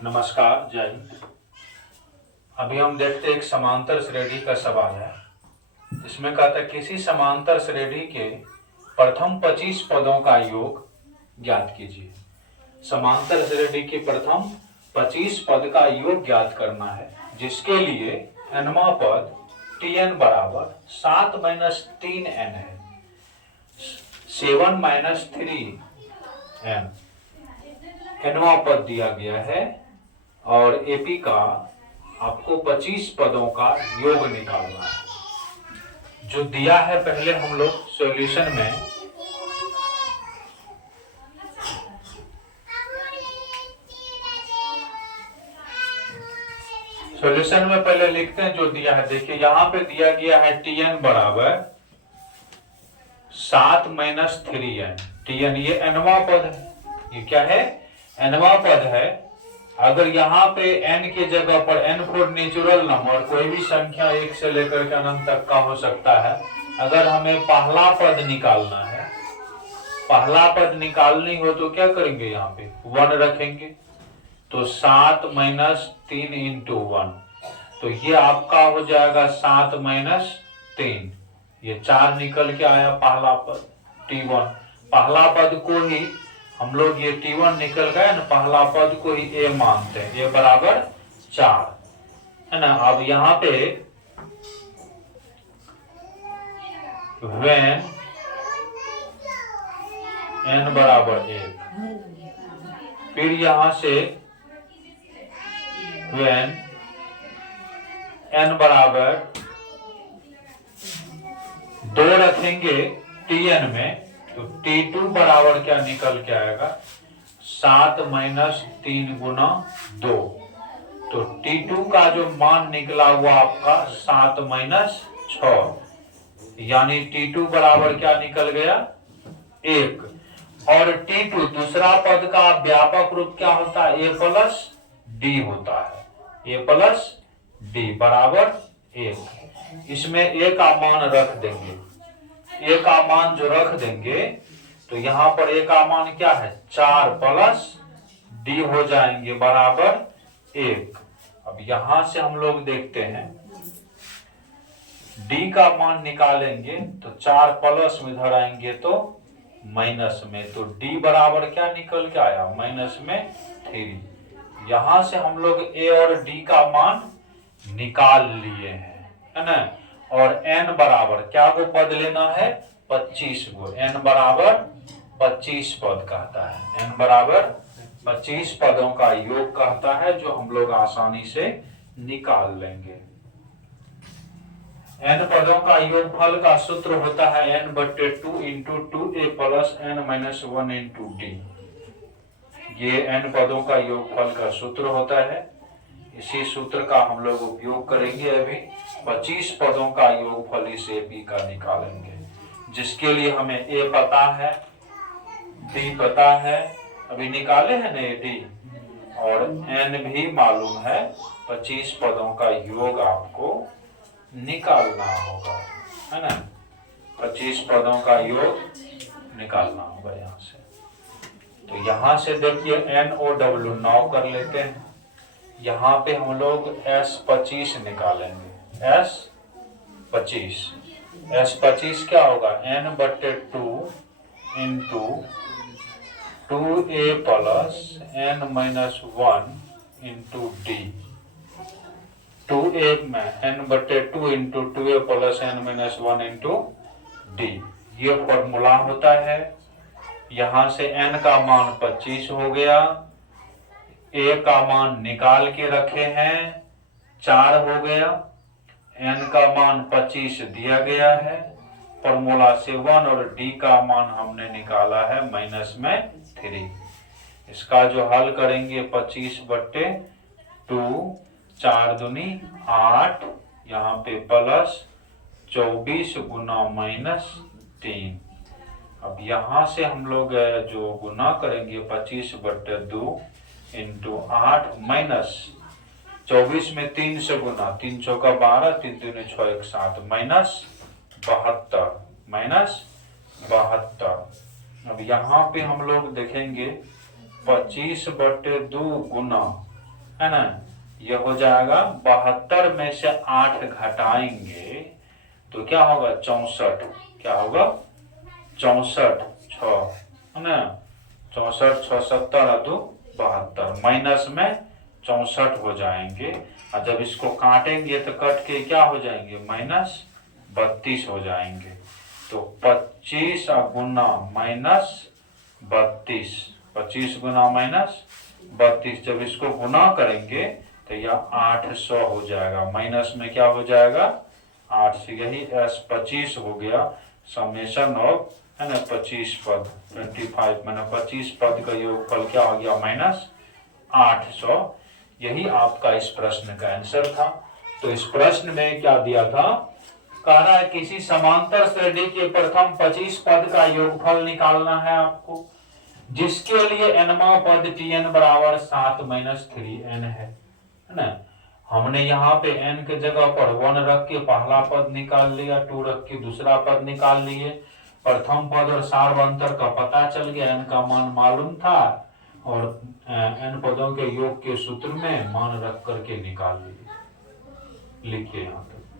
नमस्कार, जय हिंद। अभी हम देखते हैं एक समांतर श्रेणी का सवाल है। इसमें कहता है किसी समांतर श्रेणी के प्रथम 25 पदों का योग ज्ञात कीजिए। समांतर श्रेणी के प्रथम 25 पद का योग ज्ञात करना है, जिसके लिए nवां पद tn बराबर 7 - 3n है। 7 - 3n nवां पद दिया गया है और एपी का आपको 25 पदों का योग निकालना है। जो दिया है पहले हम लोग सॉल्यूशन में पहले लिखते हैं जो दिया है। देखिए यहां पे दिया गया है tn बराबर 7 - 3n। tn ये nवां पद है। ये क्या है? nवां पद है। अगर यहाँ पे n की जगह पर n फोर नेचुरल नंबर कोई भी संख्या 1 से लेकर के अनंत तक का हो सकता है। अगर हमें पहला पद निकालना है, पहला पद निकालनी हो तो क्या करेंगे? यहाँ पे 1 रखेंगे। तो 7 - 3 × 1, तो ये आपका हो जाएगा 7 - 3। ये 4 निकल के आया पहला पद t1। पहला पद को ही हम लोग ये t1 निकल गए ना, पहला पद को ही a मानते हैं। ये बराबर 4 है ना। अब यहाँ पे when n बराबर 1, फिर यहां से when n बराबर 2 रखेंगे tn में, तो t2 बराबर क्या निकल के आएगा? 7 - 3 × 2। तो t2 का जो मान निकला हुआ आपका 7 - 6, यानी t2 बराबर क्या निकल गया? 1। और t2 दूसरा पद का व्यापक रूप क्या होता है? a + d होता है। a + d बराबर 1। इसमें a का मान रख देंगे। a का मान जो रख देंगे तो यहां पर a का मान क्या है? 4 + d हो जाएंगे बराबर 1। अब यहां से हम लोग देखते हैं d का मान निकालेंगे तो 4 प्लस में इधर आएंगे तो माइनस में, तो d बराबर क्या निकल के आया? -3। यहां से हम लोग a और d का मान निकाल लिए हैं, है ना। और n बराबर क्या को पद लेना है? 25 को। n बराबर 25 पद कहता है। n बराबर 25 पदों का योग कहता है, जो हम लोग आसानी से निकाल लेंगे। n पदों का योगफल का सूत्र होता है n/2 × 2a + n - 1 × d। ये n पदों का योगफल का सूत्र होता है। इसी सूत्र का हम लोग उपयोग करेंगे। अभी 25 पदों का योगफल इस AP का निकालेंगे, जिसके लिए हमें a पता है, d पता है, अभी निकाले हैं ना d, और n भी मालूम है। 25 पदों का योग आपको निकालना होगा, है ना। 25 पदों का योग निकालना होगा यहाँ से। तो यहाँ से देखिए NOW 9 कर लेते हैं। यहाँ पे हम लोग S25 निकालेंगे। S25 क्या होगा? n/2 × 2a + n - 1 × d। 2a में n/2 × 2a + n - 1 × d, ये फॉर्मूला होता है। यहां से n का मान 25 हो गया, a का मान निकाल के रखे हैं 4 हो गया, n का मान 25 दिया गया है फॉर्मूला से 1, और d का मान हमने निकाला है -3। इसका जो हल करेंगे 25/2, 4 दूनी 8, यहाँ पे प्लस 24 × -3। अब यहाँ से हम लोग जो गुना करेंगे 25/2 × 8 माइनस 24 में 3 से गुना, 3 चौका 12, 3 दूनी 6 1 7, -72। अब यहाँ पे हम लोग देखेंगे 25/2 गुना है ना। यह हो जाएगा 72 में से 8 घटाएंगे तो क्या होगा 64, क्या होगा 64 6, है ना। 64 6 70 2 72, माइनस में 64 हो जाएंगे। और जब इसको काटेंगे तो कट के क्या हो जाएंगे -32 हो जाएंगे। तो 25 गुना -32, 25 गुना -32, जब इसको गुना करेंगे तो यह 800 हो जाएगा। माइनस में क्या हो जाएगा 8 से, यही S 25 हो गया। समेशन ऑफ, है ना, 25 पद 25 मैंने 25 पद का योगफल क्या हो गया -800। यही आपका इस प्रश्न का आंसर था। तो इस प्रश्न में क्या दिया था, कह रहा है किसी समांतर श्रेणी के प्रथम 25 पद का योगफल निकालना है आपको, जिसके लिए nवां पद Tn बराबर 7 - 3n है ना। हमने यहाँ पे n के जगह पर 1 रख के पहला पद निकाल लिया, 2 रख के दूसरा पद निकाल लिए। प्रथम पद और सार्वंतर का पता चल गया, n का मान मालूम था और n पदों के योग के सूत्र में मान रख करके निकाल लिए। लिखिए यहाँ तक।